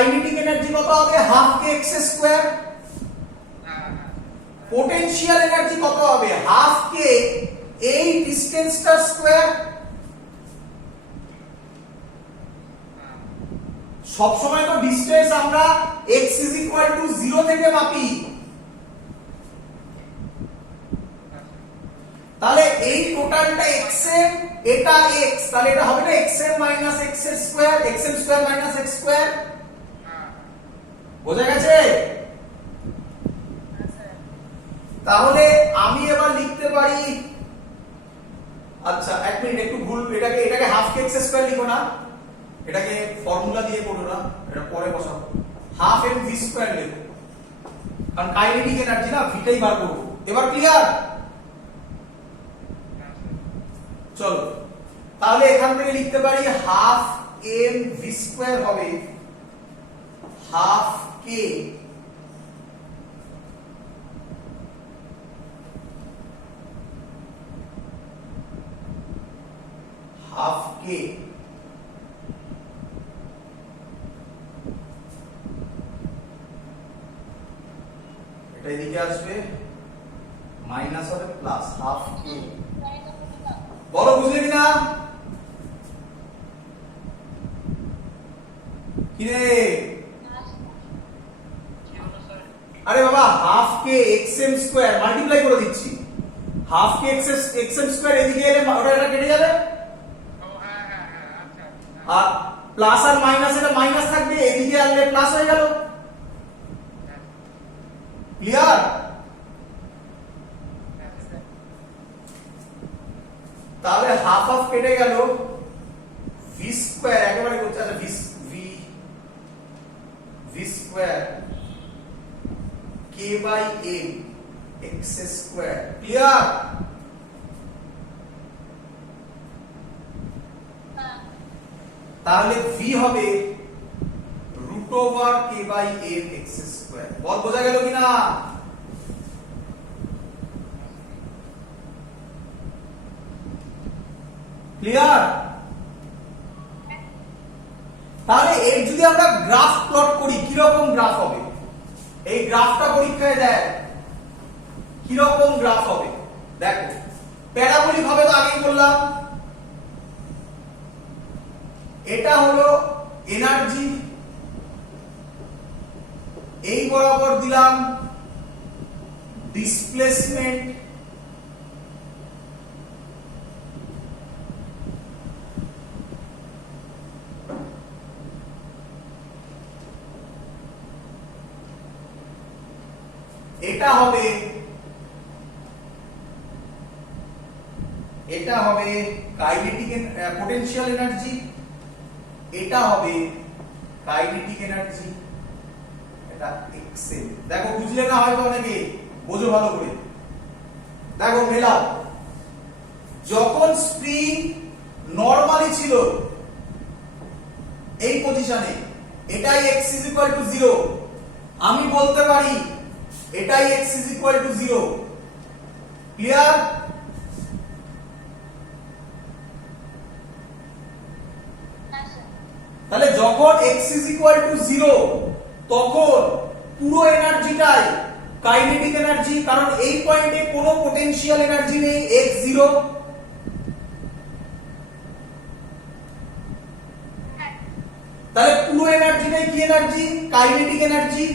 Kinetic energy কত হবে half K X square, potential energy কত হবে হাফ কে এই ডিসটেন্সটা স্কয়ার। সব সময় তো ডিসটেন্স আমরা x = 0 থেকে মাপি, তাহলে এই টোটালটা x এর, এটা x, তাহলে এটা হবে না xm - x square, xm square - x square. বোঝা গেছে? তাহলে আমি এবার লিখতে পারি, আচ্ছা এক মিনিট একটু ভুল, এটাকে হাফ কে এক্স স্কয়ার লিখো না, এটাকে ফর্মুলা দিয়ে করো না, এটা পরে বসাবো, হাফ এম ভি স্কয়ার লিখো, কারণ কাইনেটিক এনার্জি না ভিটাই বার করব। এবার ক্লিয়ার? চলো তাহলে এখান থেকে লিখতে পারি হাফ এম ভি স্কয়ার হবে হাফ কে হাফ কে এটা এদিকে আসবে, মাইনাস হবে প্লাস হাফ কে। বলো বুঝলে কিনা? কিরে আরে বাবা হাফ কে এক্সএম স্কয়ার মাল্টিপ্লাই করে দিচ্ছি, হাফ কে এক্সএম স্কয়ার এদিকে এলে ওটা এটা কেটে যাবে, আর প্লাস আর মাইনাস এটা মাইনাস থাকবে, এদিকে আনলে প্লাস হয়ে গেল। ক্লিয়ার? তাহলে হাফ হাফ কেটে গেল, ভি স্কয়ার একেবারে করছে, আচ্ছা V square K by M X square. Clear? তাহলে ভি হবে √k by m x square. বল বোঝা গেল কিনা? ক্লিয়ার? তাহলে এর যদি আমরা গ্রাফ প্লট করি কি রকম গ্রাফ হবে, এই গ্রাফটা পরীক্ষায় দেয় কি রকম গ্রাফ হবে। দেখো প্যারাবোলিক হবে তো আগেই বললাম, এটা হলো এনার্জি, এই বরাবর দিলাম ডিসপ্লেসমেন্ট, এটা হবে কাইনেটিক পোটেনশিয়াল এনার্জি, এটা হবে কাইনেটিক এনার্জি, এটা এক্সএল। দেখো বুঝলে না হয়তো অনেকে, বোঝো ভালো করে। দেখো মেলাও, যখন স্প্রিং নরমালি ছিল এই পজিশনে, এটাই x = 0, আমি বলতে পারি এটাই x = 0। ক্লিয়ার? তাহলে যখন x = 0 তখন পুরো এনার্জিটাই কাইনেটিক এনার্জি, কারণ এই পয়েন্টে কোনো পোটেনশিয়াল এনার্জি নেই, x 0। তাহলে পুরো এনার্জিটাই কি এনার্জি? Kinetic energy.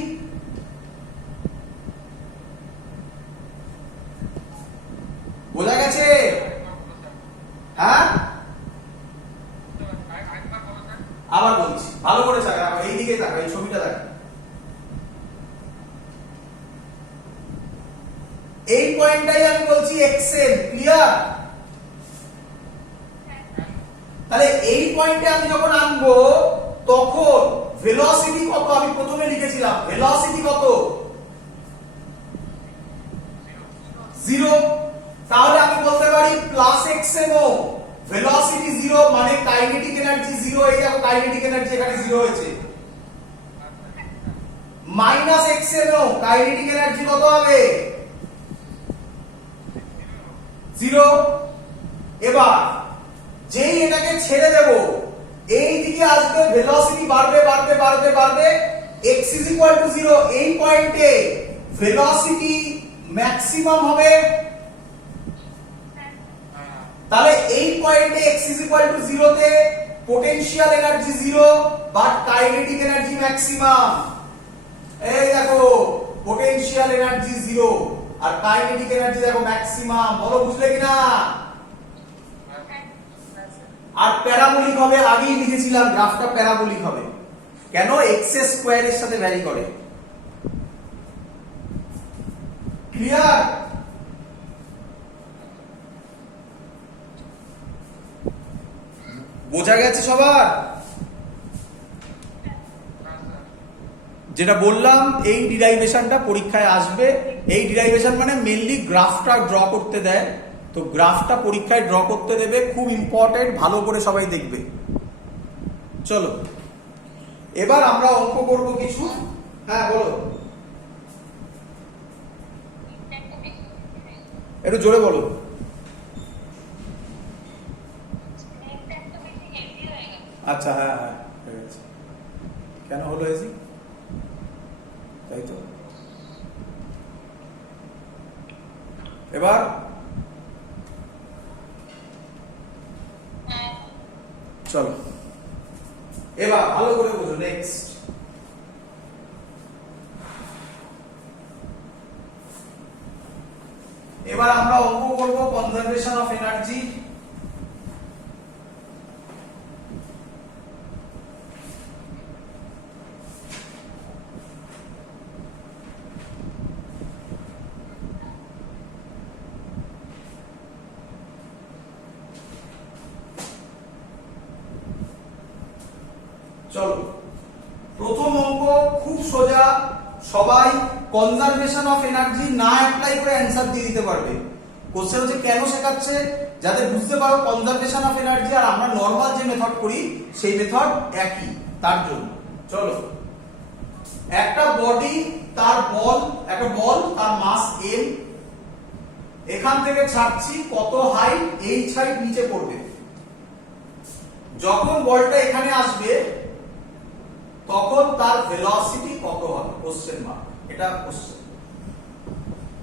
বোঝা গেছে? হ্যাঁ আবার বলছি, ভালো করে তাকাও, এই দিকে তাকাও, এই ছবিটা দেখো, এই পয়েন্টটাই আমি বলছি এক্সএল। ক্লিয়ার? তাহলে এই পয়েন্টে আমি যখন আনবো তখন ভেলোসিটি কত, আমি প্রথমে লিখেছিলাম ভেলোসিটি কত 0, তাহলে আমি বলতে পারি প্লাস xm ও ভেলোসিটি 0 মানে কাইনেটিক এনার্জি 0, এই দেখো কাইনেটিক এনার্জি এখানে 0 হয়েছে, মাইনাস xm ও কাইনেটিক এনার্জি কত হবে 0। এবার যেই এটাকে ছেড়ে দেব এই দিকে আসবে, ভেলোসিটি বাড়বে বাড়বে বাড়বে বাড়বে, x is equal to 0, এই পয়েন্টে ভেলোসিটি ম্যাক্সিমাম হবে। তাহলে এই পয়েন্টে x is equal to 0 তে potential energy 0 but kinetic energy maximum. এই দেখো পোটেনশিয়াল এনার্জি 0 আর কাইনেটিক এনার্জি দেখো ম্যাক্সিমাম। বলো বুঝলে কিনা? আর প্যারাবোলিক হবে, আগেই লিখেছিলাম গ্রাফটা প্যারাবোলিক হবে। কেন? x স্কয়ার এর সাথে ভ্যারি করে। ক্লিয়ার? বোঝা গেছে সবার? যেটা বললাম এই ডিরাইভেশনটা পরীক্ষায় আসবে। এই ডিরাইভেশন মানে মেইনলি গ্রাফটা ড্র করতে দেয়, তো গ্রাফটা পরীক্ষায় ড্র করতে দেবে, খুব ইম্পর্টেন্ট, ভালো করে সবাই দেখবে। চলো এবার আমরা অঙ্ক করব কিছু। হ্যাঁ বলো, একটু জোরে বলো। আচ্ছা হ্যাঁ হ্যাঁ হয়ে গেছে। কেন হলো এজি? তাই তো। এবার চলো এবার ভালো করে বুঝো। নেক্সট এবার আমরা অঙ্ক করব কনজারভেশন অফ এনার্জি। চলো প্রথম অঙ্ক খুব সোজা, সবাই কনজারভেশন অফ এনার্জি না অ্যাপ্লাই করে অ্যানসার দিয়ে দিতে পারবে। কোশ্চেন হচ্ছে কেন শেখাচ্ছে, যাতে বুঝতে পারো কনজারভেশন অফ এনার্জি আর আমরা নরমাল যে মেথড করি সেই মেথড একই, তার জন্য। চলো একটা বডি, তার বল, একটা বল তার মাস m, এখান থেকে ছাড়ছি কত হাইট, h হাইট নিচে পড়বে। যখন বলটা এখানে আসবে তখন তার ভেলোসিটি কত হবে? Question mark. এটা কোশ্চেন।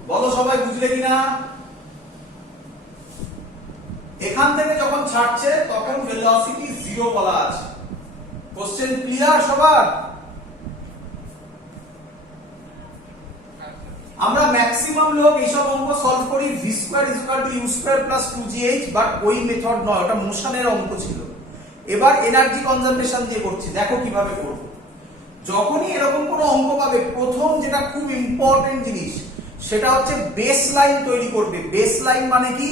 বলো সবাই বুঝলে কিনা? এখান থেকে যখন ছাড়ছে তখন ভেলোসিটি 0 বলা আছে। কোশ্চেন ক্লিয়ার সবার? আমরা ম্যাক্সিমাম লোক এইসব অঙ্ক সলভ করি v square is equal to u square plus 2gh, but ওই মেথড নয়, ওটা মোশনের অঙ্ক ছিল। এবার এনার্জি কনজারভেশন দিয়ে করছি, দেখো কিভাবে করব। যখনই এরকম কোনো অঙ্ক পাবে, প্রথম যেটা খুব ইম্পর্টেন্ট জিনিস সেটা হচ্ছে বেস লাইন তৈরি করবে। বেস লাইন মানে কি?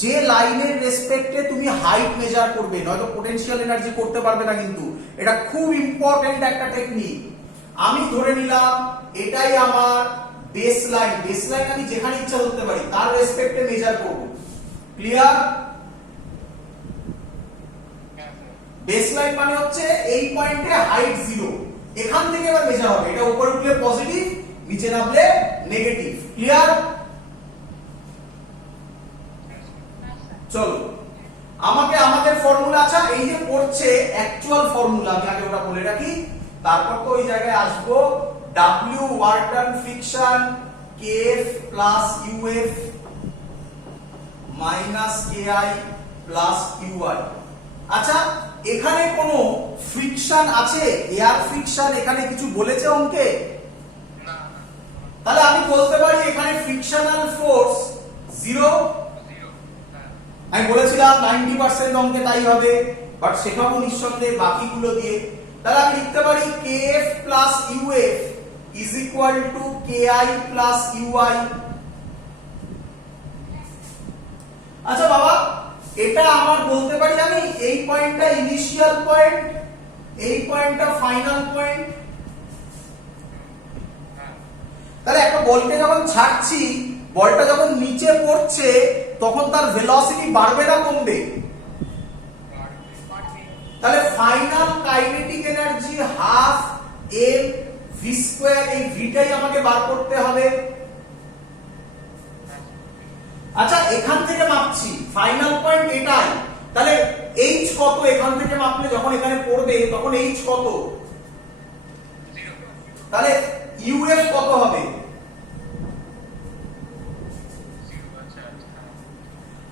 যে লাইনের রেসপেক্টে তুমি হাইট মেজার করবে, নয়তো পোটেনশিয়াল এনার্জি করতে পারবে না। কিন্তু এটা খুব ইম্পর্টেন্ট একটা টেকনিক। আমি ধরে নিলাম এটাই আমার বেস লাইন। বেস লাইন আমি যেখানে ইচ্ছা ধরতে পারি, তার রেসপেক্টে মেজার করব। ক্লিয়ার? বেসলাইন মানে হচ্ছে এই পয়েন্টে হাইট 0, এখান থেকে এবার মেজার হবে। এটা উপরে উঠলে পজিটিভ, নিচে নামলে নেগেটিভ। ক্লিয়ার? চলো আমাকে আমাদের ফর্মুলা, আচ্ছা এই যে পড়ছে অ্যাকচুয়াল ফর্মুলা, আমি আগে ওটা বলে রাখি, তারপর তো ওই জায়গায় আসবো। W work done friction kf plus uf minus ki plus qi। আচ্ছা এখানে কোনো ফ্রিকশন আছে? এয়ার ফ্রিকশন এখানে কিছু বলেছে অঙ্কে? তাহলে আমি বলতে পারি এখানে ফ্রিকশনাল ফোর্স 0। আমি বলেছিলাম 90% অঙ্কে তাই হবে, বাট শেখাবো নিঃসন্দেহে বাকিগুলো দিয়ে। তাহলে আমি লিখতে পারি kf plus uf is equal to ki plus ui। আচ্ছা বাবা, এটা আমার বলতে পারি আমি এই পয়েন্টটা ইনিশিয়াল পয়েন্ট, এই পয়েন্টটা ফাইনাল পয়েন্ট। তাহলে একটা বলকে যখন ছাড়ছি, বলটা যখন নিচে পড়ছে তখন তার ভেলোসিটি বাড়বে না কমবে? তাহলে final kinetic energy half m v square, এই ভিটাই আমাকে বার করতে হবে। আচ্ছা এখান থেকে মাপছি, ফাইনাল পয়েন্ট এটাই, তাহলে এইচ কত এখান থেকে মাপলে যখন এখানে পড়বে তখন এইচ কত, তাহলে ইউএফ কত হবে?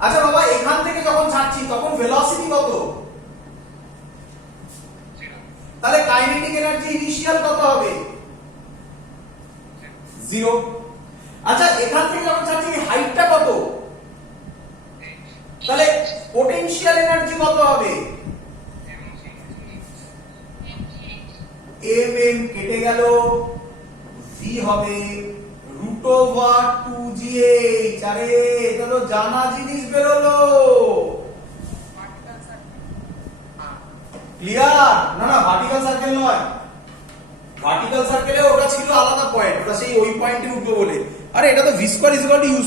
আচ্ছা বাবা এখান থেকে যখন ছাড়ছি তখন ভেলোসিটি কত, তাহলে কাইনেটিক এনার্জি ইনিশিয়াল কত হবে? 0। আচ্ছা এখান থেকে যখন ছাড়ছি হাইটটা কত, তাহলে পোটেনশিয়াল এনার্জি কত হবে? এম কেটে গেল, ভি হবে √2gh। আরে এটা তো জানা জিনিস বেরোলো। ক্লিয়ার? না না ভার্টিক্যাল সার্কেল নয়, ভার্টিক্যাল সার্কেলে ওটা ছিল আলাদা পয়েন্ট, ওটা সেই ওই পয়েন্টে উঠবে বলে। আরে এটা তো v স্কয়ার = u²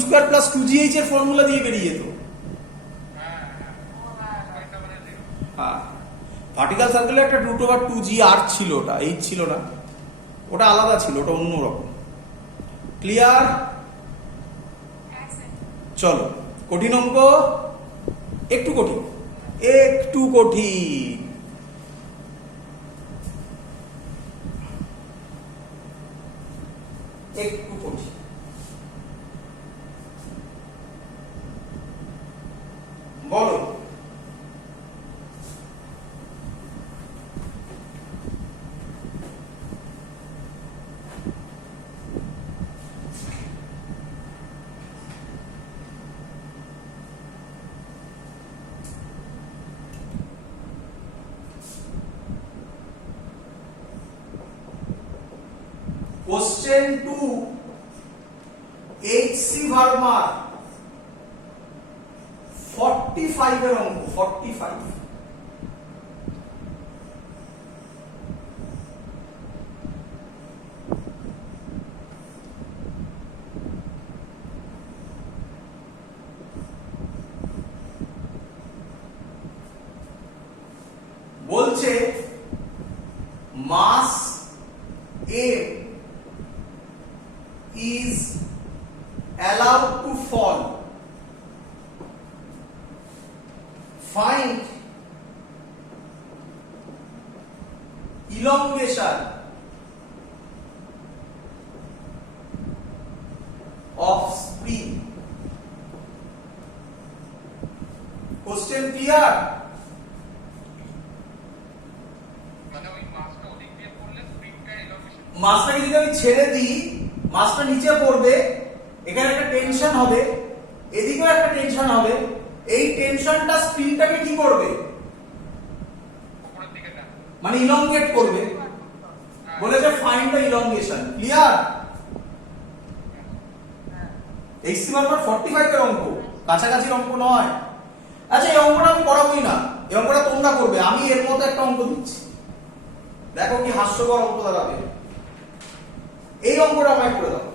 + 2gh এর ফর্মুলা দিয়ে বেরিয়ে যেত। হ্যাঁ ভার্টিক্যাল সার্কেলে একটা √2gr ছিল, ওটা এইচ ছিল না, ওটা আলাদা ছিল, ওটা অন্যরকম। ক্লিয়ার? চলো কঠিন অঙ্ক, একটু কঠিন, একটু কঠিন। একটু কঠিন। বলো কোশ্চেন 2 এইচসি ভার্মার 45 এর অঙ্ক। 45 বলছে মাস M is allowed to fall. Find elongation of spring. Question clear? মাসটাকে যদি আমি ছেড়ে দিই, মাসটা নিচে পড়বে, এখানে একটা টেনশন হবে, এদিকেও একটা টেনশন হবে, এই টেনশনটা স্প্রিংটাকে কি করবে, মানে ইলংগেট করবে। বলেছে find the elongation. Clear? HC ভার্মার 45 এর অঙ্ক, কাছাকাছি অঙ্ক নয়। আচ্ছা এই অঙ্কটা আমি করাবোই না, এই অঙ্কটা তোমরা করবে, আমি এর মতো একটা অঙ্ক দিচ্ছি, দেখো কি হাস্যকর অঙ্ক দাঁড়াবে। এই অঙ্কটা আমায় করে দাও,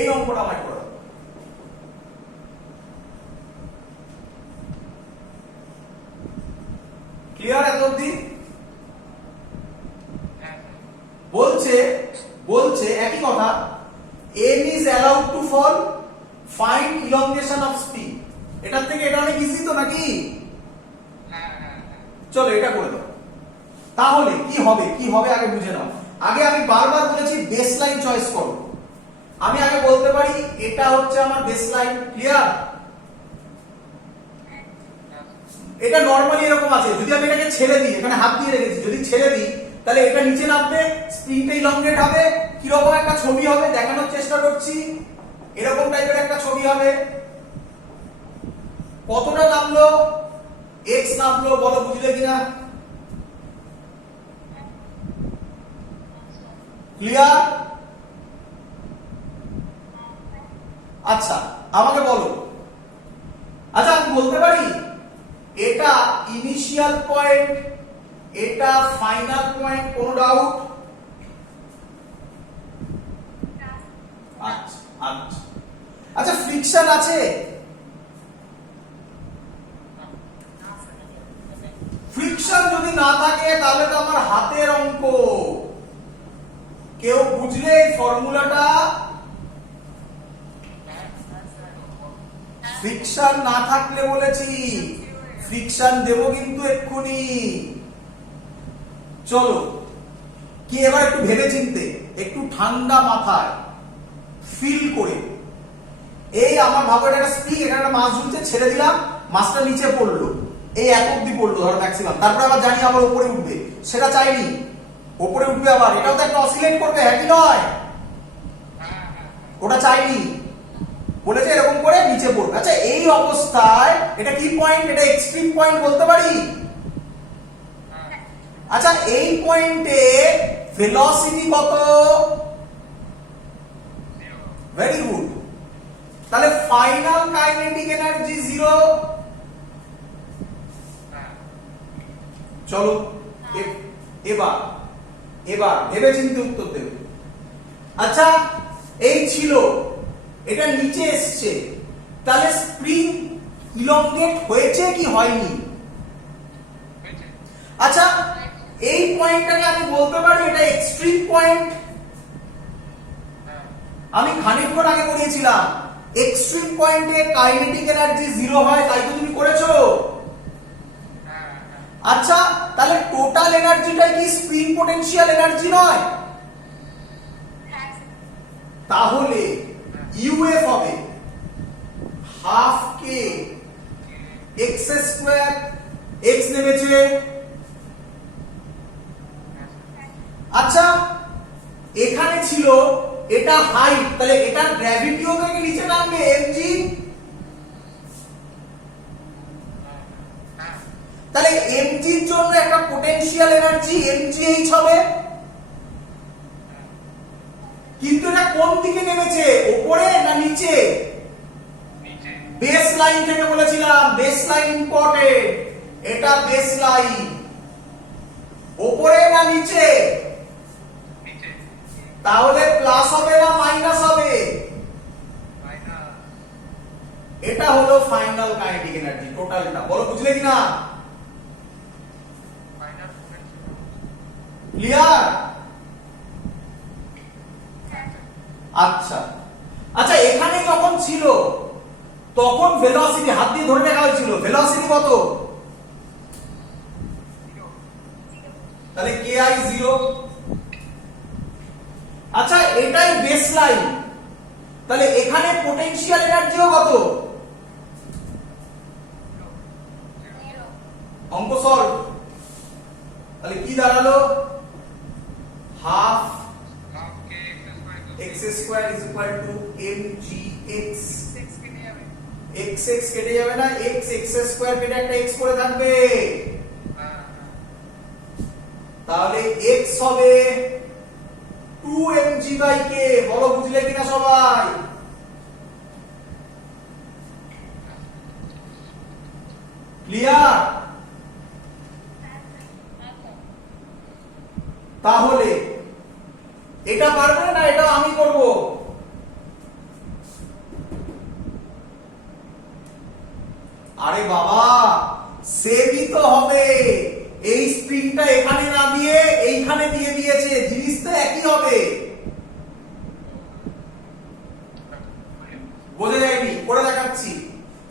এই অঙ্কটা আমায় করে দাও। ক্লিয়ার এত অবধি? বলছে বলছে একই কথা, m is allowed to fall, find elongation of spring। এটার থেকে এটা অনেক ইজি তো নাকি? চলো এটা করে দাও। তাহলে কি হবে, কি হবে আগে বুঝে নাও। আগে আমি বারবার বলেছি বেসলাইন চয়েস করো। আমি আগে বলতে পারি এটা হচ্ছে আমার বেসলাইন। ক্লিয়ার? এটা নরমালি এরকম আছে, যদি আমি এটাকে ছেড়ে দিই, এখানে হাত দিয়ে রেখেছি, যদি ছেড়ে দিই তাহলে এটা নিচে নামবে, স্প্রিংটা ইলংগেট হবে, কি রকম একটা ছবি হবে দেখানোর চেষ্টা করছি, এরকম টাইপের একটা ছবি হবে। কতটা নামলো, x নামলো, বলো বুঝলে কিনা? ক্লিয়ার? আচ্ছা আমাকে বলো, আচ্ছা আমি বলতে পারি এটা ইনিশিয়াল পয়েন্ট, এটা ফাইনাল পয়েন্ট, কোনো ডাউট? আচ্ছা আচ্ছা আচ্ছা ফ্রিকশন আছে? ফ্রিকশন যদি না থাকে তাহলে তো আমার হাতের অঙ্ক। কেউ বুঝলে এই ফর্মুলাটা? ফ্রিকশন না থাকলে বলেছি ফ্রিকশন দেব কিন্তু এক্ষুনি। চলো কি এবার একটু ভেবে চিনতে, একটু ঠান্ডা মাথায় ফিল করে, এই আমার ভাবো এটা একটা স্প্রিং, এখানে একটা মাছ ঝুলছে, ছেড়ে দিলাম, মাছটা নিচে পড়লো, এই এক অব্দি পড়লো ধরো ম্যাক্সিমাম, তারপরে আবার জানি আবার উপরে উঠবে, সেটা চাইনি, উপরে উঠবে আবার, এটাও তো একটা অসিলেট করবে, হ্যাঁ কি নয়? ওটা চাইনি, বলেছে এরকম করে নিচে পড়বে। আচ্ছা এই অবস্থায় এটা কি পয়েন্ট? এটা এক্সট্রিম পয়েন্ট বলতে পারি। আচ্ছা এই পয়েন্টে ভেলোসিটি কত? Very good. তাহলে ফাইনাল কাইনেটিক এনার্জি 0। চলো এবার এবার ভেবে চিন্তে উত্তর দেবে। আচ্ছা এই ছিল, এটা নিচে এসছে, তাহলে স্প্রিং ইলংগেট হয়েছে কি হয়নি? আচ্ছা এই পয়েন্টটাকে আমি বলতে পারি এটা এক্সট্রিম পয়েন্ট। আমি খানিকক্ষণ আগে করিয়েছিলাম এক্সট্রিম পয়েন্টে কাইনেটিক এনার্জি 0 হয়, তাই তো তুমি করেছো। আচ্ছা তাহলে টোটাল এনার্জিটাই কি স্প্রিং পোটেনশিয়াল এনার্জি নয়? তাহলে ইউএফ হবে half K X square, x নেমেছে। আচ্ছা এখানে ছিল এটা হাইট, তাহলে এটা গ্র্যাভিটিও থেকে নিচে নামবে এমজি, তাহলে এমজির জন্য একটা পোটেনশিয়াল এনার্জি এমজিএইচ হবে। কিন্তু এটা কোন দিকে নেমেছে, উপরে না নিচে? বেস লাইন থেকে বলেছিলাম, বেস লাইন ইম্পর্টেন্ট, এটা বেস লাইন। উপরে না নিচে? তাহলে প্লাস হবে না মাইনাস হবে? এটা হলো ফাইনাল কাইনেটিক এনার্জি, টোটালটা বলো, বুঝলে কিনা? ক্লিয়ার? আচ্ছা আচ্ছা এখানে যখন ছিল তখন ভেলোসিটি হাত দিয়ে ধরে রাখা হয়েছিল, ভেলোসিটি কত? তাহলে কে আই 0। আচ্ছা এটাই বেস লাইন, তাহলে এখানে পোটেনশিয়াল এনার্জিও কত? অঙ্ক সলভ। তাহলে কি দাঁড়ালো? Half x square is equal to mgx। X x কেটে যাবে না, এক্স এক্স স্কয়ার কেটে একটা এক্স করে থাকবে, তাহলে এক্স হবে 2mg/k। বলো বুঝলে কিনা সবাই? ক্লিয়ার? তাহলে এটা পারবে না, এটা আমি করব। আরে বাবা সেমই তো হবে, এই স্প্রিংটা এখানে না দিয়ে এইখানে দিয়ে দিয়েছে, জিনিস তো একই হবে। বোঝা যায়নি? করে দেখাচ্ছি,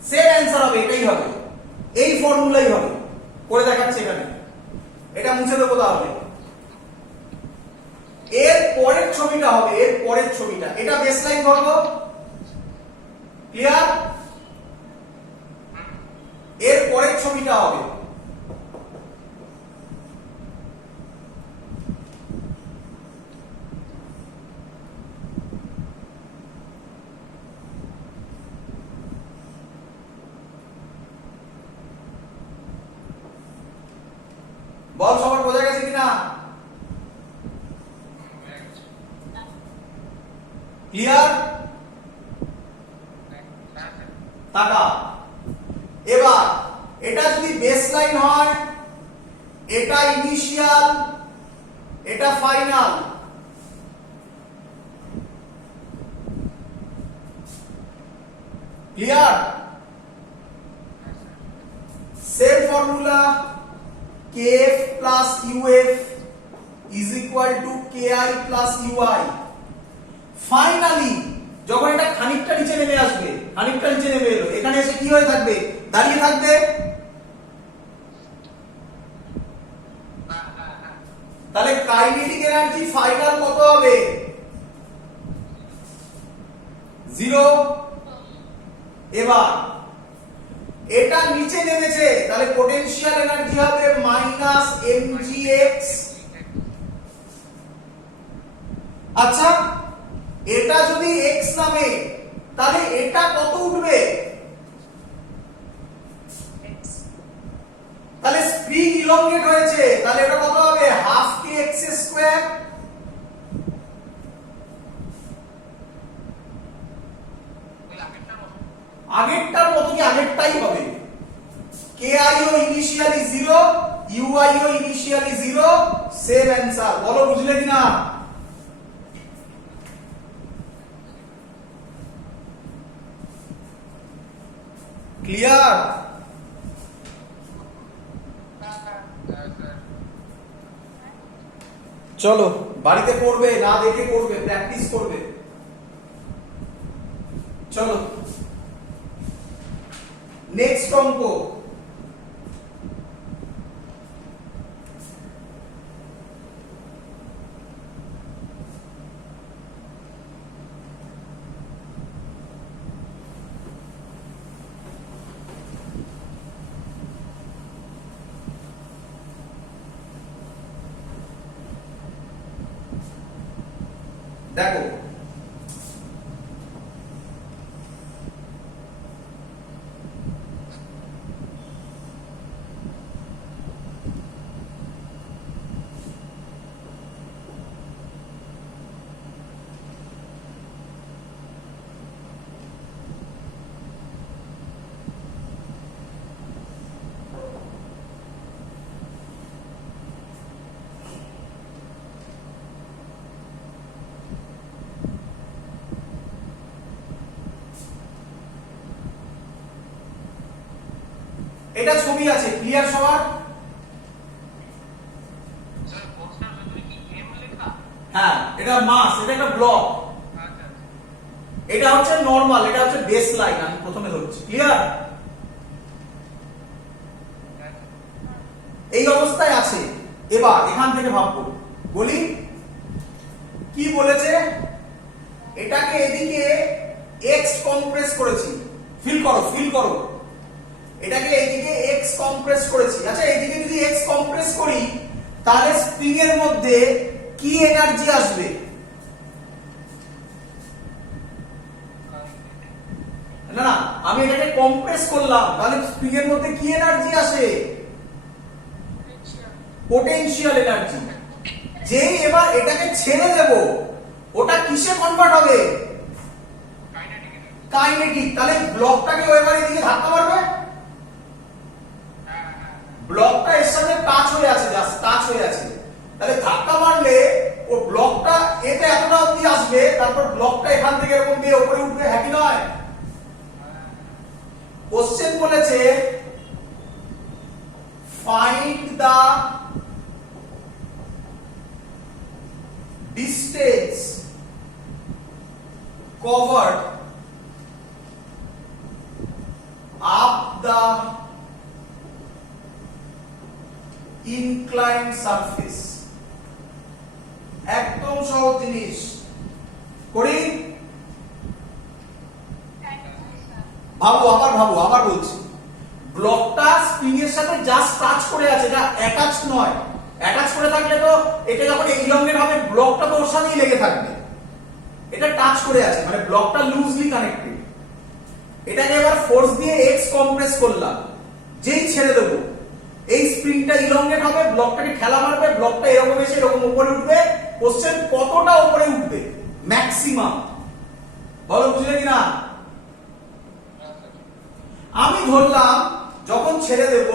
সেম অ্যান্সার হবে, এটাই হবে, এই ফর্মুলাই হবে, করে দেখাচ্ছি এখানে। এটা মুছে দেবো তাহলে। এর পরের ছবিটা হবে, এর পরের ছবিটা, এটা বেসলাইন ধরবো, ক্লিয়ার? এর পরের ছবিটা হবে বল, সবার বোঝা গেছে কিনা? ক্লিয়ার? টাকা এবার এটা যদি বেসলাইন হয়, এটা ইনিশিয়াল, এটা final. Clear? Same formula, kf plus uf is equal to ki plus ui। Finally যখন এটা খানিকটা নিচে নেমে আসবে খানিকটা নিচে নেমে এলো, এখানে এসে কি হয়ে থাকবে, দাঁড়িয়ে থাকবে। তাহলে কাইনেটিক এনার্জি ফাইনাল কত হবে, 0। এবার এটা নিচে নেমেছে, তাহলে পোটেনশিয়াল এনার্জি হবে মাইনাস mgx। আচ্ছা, এটা যদি x নামে তাহলে এটা কত উঠবে, তাহলে স্প্রিং ইলংগেট হয়েছে, তাহলে এটা কত হবে, হাফ কে এক্স স্কয়ার। আগেরটার মতো কি, আগেরটাই হবে, কে আই ও ইনিশিয়ালি 0, ইউ আই ও ইনিশিয়ালি 0, সেম অ্যানসার। বলো বুঝলে কিনা? ক্লিয়ার? চলো বাড়িতে করবে, না দেখে করবে, প্র্যাকটিস করবে। চলো নেক্সট অঙ্ক। দেখো এটা ছবি আছে, ক্লিয়ার সবার? হ্যাঁ, এটা মাস, এটা একটা ব্লক, এটা হচ্ছে নরমাল, এটা হচ্ছে বেস লাইন, আমি প্রথমে ধরছি, ক্লিয়ার? এই অবস্থায় আছে। এবার এখান থেকে ভাববো, বলি কি বলেছে, এটাকে এদিকে x কম্প্রেস করেছি, ফিল করো ফিল করো, এটাকে এইদিকে x কম্প্রেস করেছি। আচ্ছা, এইদিকে যদি x কম্প্রেস করি তাহলে স্প্রিং এর মধ্যে কি এনার্জি আসবে, না না আমি এটাকে কম্প্রেস করলাম, তাহলে স্প্রিং এর মধ্যে কি এনার্জি আসে, পোটেনশিয়াল এনার্জি। যেই এবার এটাকে ছেড়ে দেব ওটা কিসে কনভার্ট হবে, কাইনেটিক। তাহলে ব্লকটাকে এবার এদিকে ধাক্কা মারবে, ব্লকটা এর সাথে টাচ হয়ে আছে, জাস্ট টাচ হয়ে আছে, তাহলে ধাক্কা মারলে ও ব্লকটা এতে এতটা অবধি আসবে, তারপর ব্লকটা এখান থেকে এরকম দিয়ে উপরে উঠবে, হ্যাঁ কি নয়? কোশ্চেন বলেছে find the distance covered up the inclined surface। একদম সহজ জিনিস করি, ভাবো আবার ভাবো, আবার বলছি, ব্লকটা স্প্রিং এর সাথে জাস্ট টাচ করে আছে, এটা অ্যাটাচ নয়। অ্যাটাচ করে থাকলে তো এটা যখন ইলংগেট হবে ব্লকটা তো ওর সাথেই লেগে থাকবে, এটা টাচ করে আছে মানে ব্লকটা লুজলি কানেক্টেড। এটাকে এবার ফোর্স দিয়ে এক্স কম্প্রেস করলাম, যেই ছেড়ে দেবো এই স্প্রিংটা ইলংগেট হবে, ব্লকটাকে ঠেলা মারবে, ব্লকটা এরকম এসে এরকম উপরে উঠবে। কোশ্চেন কতটা উপরে উঠবে, ম্যাক্সিমাম, বলো বুঝলে কিনা? আমি ধরলাম যখন ছেড়ে দেব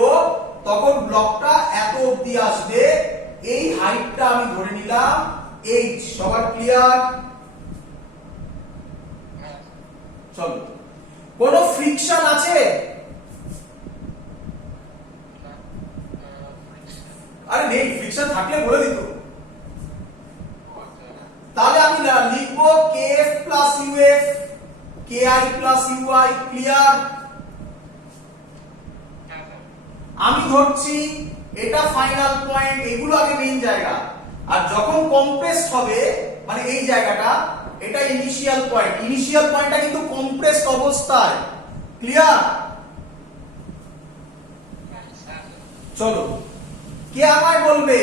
তখন ব্লকটা এত অবধি আসবে, এই হাইটটা আমি ধরে নিলাম h। সবার ক্লিয়ার? চলো, কোনো ফ্রিকশন আছে? আরে নেই, ফ্রিকশন থাকলে বলে দিত। তাহলে আমি লিখবো kf plus uf ki plus ui clear. আমি ধরছি এটা ফাইনাল পয়েন্ট, এগুলো আগে মেইন জায়গা, আর যখন কম্প্রেসড হবে মানে এই জায়গাটা, এটা ইনিশিয়াল পয়েন্ট। ইনিশিয়াল পয়েন্টটা কিন্তু কম্প্রেসড অবস্থায়, ক্লিয়ার? চলো, কে আমায় বলবে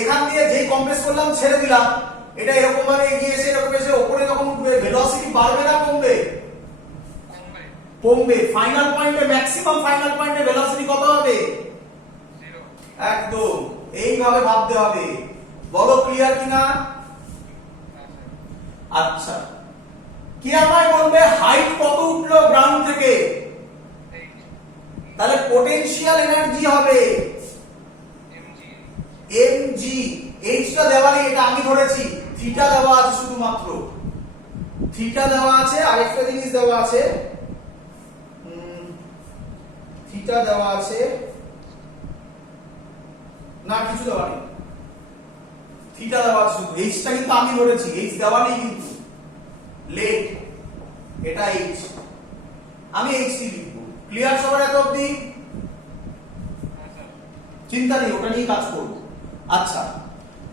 এখান দিয়ে যেই কম্প্রেস করলাম ছেড়ে দিলাম, এটা এরকম ভাবে এগিয়ে এসে এরকম এসে উপরে যখন উঠবে ভেলোসিটি বাড়বে না কমবে? কমবে। ফাইনাল পয়েন্টে, ম্যাক্সিমাম ফাইনাল পয়েন্টে ভেলোসিটি কত হবে? একদম এইভাবে ভাবতে হবে। বলো ক্লিয়ার কিনা? আচ্ছা, কে আমায় বলবে হাইট কত উঠলো গ্রাউন্ড থেকে? তাহলে পোটেনশিয়াল এনার্জি হবে mg। h টা দেওয়া নেই, এটা আমি ধরেছি। থিটা দেওয়া আছে, শুধুমাত্র থিটা দেওয়া আছে। আরেকটা জিনিস দেওয়া আছে, থিটা দেওয়া আছে না, কিছু দেওয়া নেই, থিটা দেওয়া আছে শুধু। h টা কিন্তু আমি ধরেছি, h দেওয়া নেই কিন্তু। লেট, এটা h, আমি h টি লিখবো। ক্লিয়ার সবার এত অবধি? চিন্তা নেই, ওটা নিয়ে কাজ করব। আচ্ছা,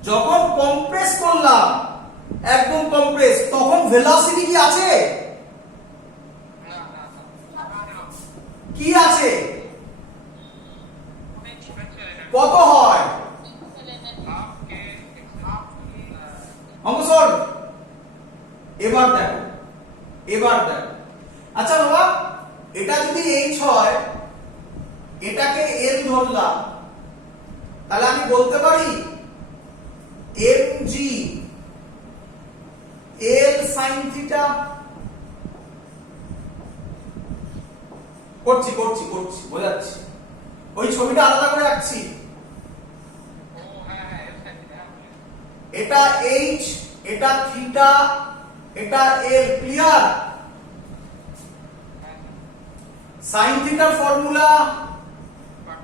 যখন কম্প্রেস করলাম একদম কম্প্রেস, তখন ভেলোসিটি কি আছে? কি আছে? কত হয়? অঙ্কসর এবার দেখো, এবার দেখো। আচ্ছা বাবা, এটা যদি h হয়, এটাকে l ধরলাম, তাহলে আমি বলতে পারি mg l sin থিটা। করছি করছি করছি, বোঝাচ্ছি। ওই ছবিটা আলাদা করে রাখছি। এটা h, এটা থিটা, এটা l, ক্লিয়ার? sin থিটার ফর্মুলা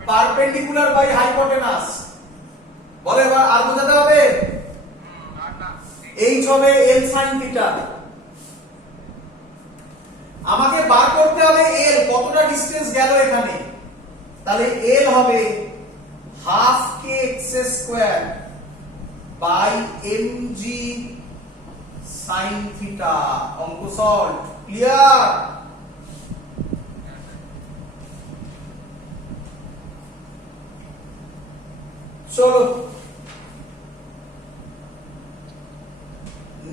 পারপেন্ডিকুলার বাই হাইপোটেনাস। বলে এবার আর বোঝাতে হবে? h হবে l sin থিটা। আমাকে বার করতে হবে l কতটা ডিসটেন্স গেল এখানে, তাহলে l হবে half K X square by mg sin theta. অঙ্ক সলভ, ক্লিয়ার? চলো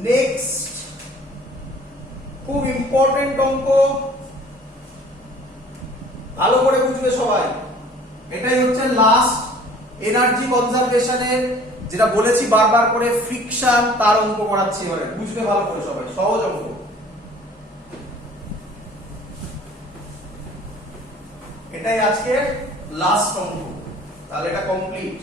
নেক্সট, খুব ইম্পর্টেন্ট অঙ্ক, ভালো করে বুঝবে সবাই। এটাই হচ্ছে লাস্ট এনার্জি কনজারভেশনের, যেটা বলেছি বারবার করে, ফ্রিকশন, তার অঙ্ক করাচ্ছি এবারে। বুঝবে ভালো করে সবাই, সহজ অঙ্ক। এটাই আজকে লাস্ট অঙ্ক, তাহলে এটা কমপ্লিট।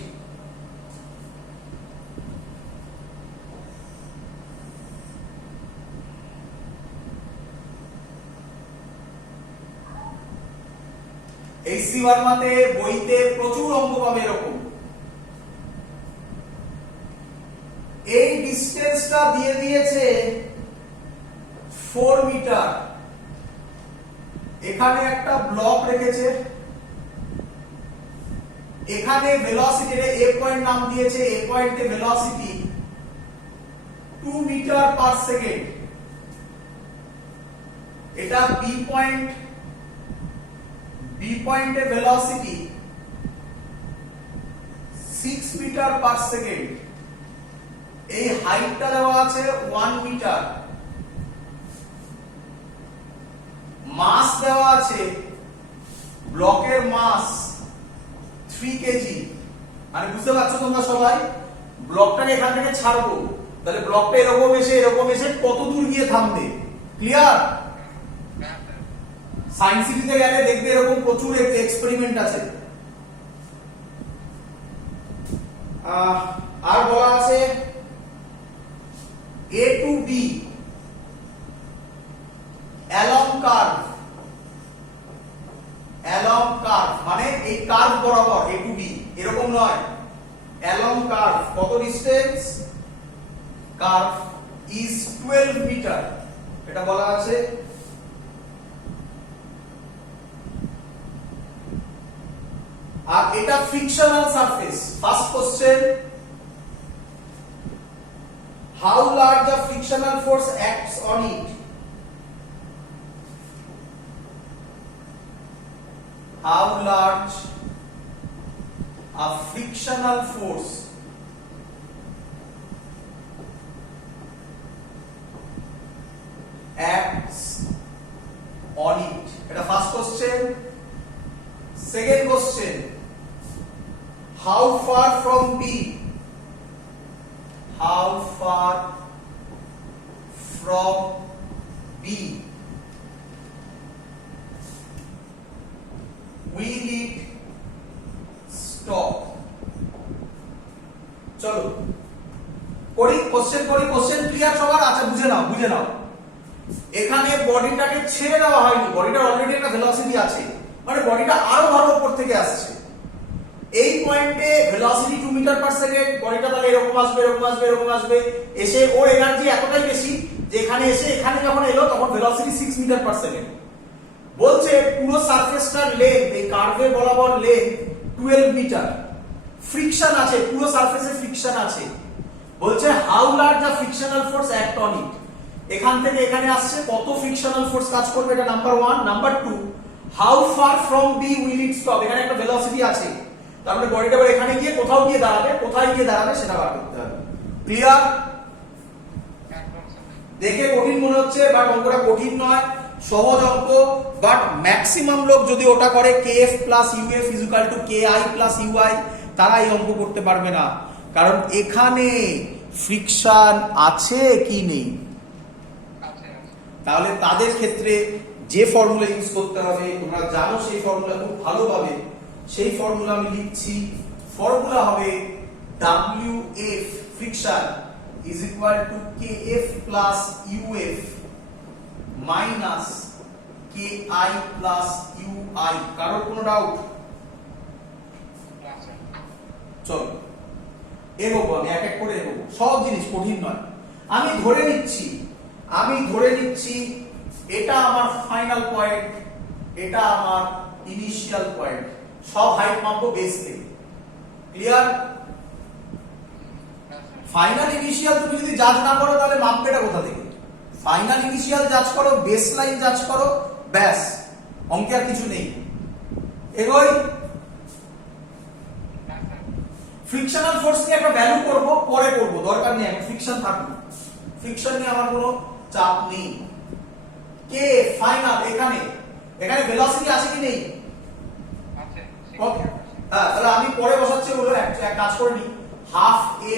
এইচসি বার্মাতে বইতে প্রচুর অঙ্ক পাবে এরকম। এই ডিসটেন্সটা দিয়ে দিয়েছে 4 মিটার। এখানে একটা ব্লক রেখেছে, এখানে ভেলোসিটি এ পয়েন্ট নাম দিয়েছে, এ পয়েন্টে ভেলোসিটি 2 মিটার পার সেকেন্ড। এটা বি পয়েন্ট, বি পয়েন্টে ভেলোসিটি 6 মিটার পার সেকেন্ড। এই হাইটটা দেওয়া আছে 1 মিটার। মাস দেওয়া আছে, ব্লকের মাস 3 কেজি। মানে বুঝতে পারছো তোমরা সবাই? ব্লকটাকে এখান থেকে ছাড়বো, তাহলে ব্লকটা এরকম এসে কত দূর গিয়ে থামবে? ক্লিয়ার? সায়েন্স সিটিতে গেলে দেখবে এরকম প্রচুর এক্সপেরিমেন্ট আছে। আর বলা আছে A to B along curve, along curve মানে এই কার্ভ বরাবর A to B, এরকম নয়, along curve। কত ডিসটেন্স? কার্ভ is 12 মিটার, এটা বলা আছে আর এটা frictional surface. First question, how large the frictional force acts on it? How large a frictional force acts on it? এটা first question. Second question, how far from B? How far from B will it stop? চলো করি question clear সবার? আচ্ছা বুঝে নাও এখানে বডিটাকে ছেড়ে দেওয়া হয়নি, বডিটার অলরেডি একটা ভেলোসিটি আছে, মানে বডিটা আরো উপর থেকে আসছে। এই পয়েন্টে ভেলোসিটি 2 মিটার পার সেকেন্ড, বডিটা তাহলে এরকম আসবে, এসে ওর এনার্জি এতটাই বেশি যে এখানে এসে এখানে যখন এলো তখন ভেলোসিটি 6 মিটার পার সেকেন্ড। বলছে পুরো সারফেসটার লেন্থ, এই কার্ভে বরাবর লেন্থ 12 মিটার, ফ্রিকশন আছে, পুরো সারফেসে ফ্রিকশন আছে। বলছে how large the frictional force act on it? এখান থেকে এখানে আসছে, কত ফ্রিকশনাল ফোর্স কাজ করবে, এটা number 1। Number 2, how far from B will it stop? এখানে একটা ভেলোসিটি আছে, তারপরে বডিটা এখানে গিয়ে কোথায় গিয়ে দাঁড়াবে সেটা বার করতে হবে। ক্লিয়ার? দেখে কঠিন মনে হচ্ছে, বাট অঙ্কটা কঠিন নয়, সহজ অঙ্ক। বাট ম্যাক্সিমাম লোক যদি ওটা করে kf plus uf is equal to ki plus ui, তারা এই অঙ্ক করতে পারবে না, কারণ এখানে ফ্রিকশন আছে কি নেই। তাহলে তাদের ক্ষেত্রে যে ফর্মুলা ইউজ করতে হবে তোমরা জানো, সেই ফর্মুলা খুব ভালোভাবে, সেই ফর্মুলা আমি লিখছি। ফর্মুলা হবে wf friction is equal to kf plus uf minus ki plus ui। কারোর কোনো ডাউট? চলো এগোবো, আমি এক এক করে এগোবো, সব জিনিস কঠিন নয়। আমি ধরে নিচ্ছি এটা আমার ফাইনাল পয়েন্ট, এটা আমার ইনিশিয়াল পয়েন্ট, সব হাইট মাপবো বেস থেকে। ক্লিয়ার? ফাইনাল ইনিশিয়াল তুমি যদি জাজ না করো তাহলে মাপবে এটা কোথা থেকে? ফাইনাল ইনিশিয়াল জাজ করো, বেস লাইন জাজ করো, ব্যাস, অঙ্কে আর কিছু নেই। এগোই। ফ্রিকশনাল ফোর্স নিয়ে একটা ভ্যালু করব, পরে করব, দরকার নেই, আমি ফ্রিকশন থাকবে, ফ্রিকশন নিয়ে আমার কোনো চাপ নেই। কে ফাইনাল, এখানে ভেলোসিটি আছে কি নেই? আছে। হ্যাঁ, তাহলে আমি পরে বসাচ্ছি, বলো এক কাজ করে নি, হাফ a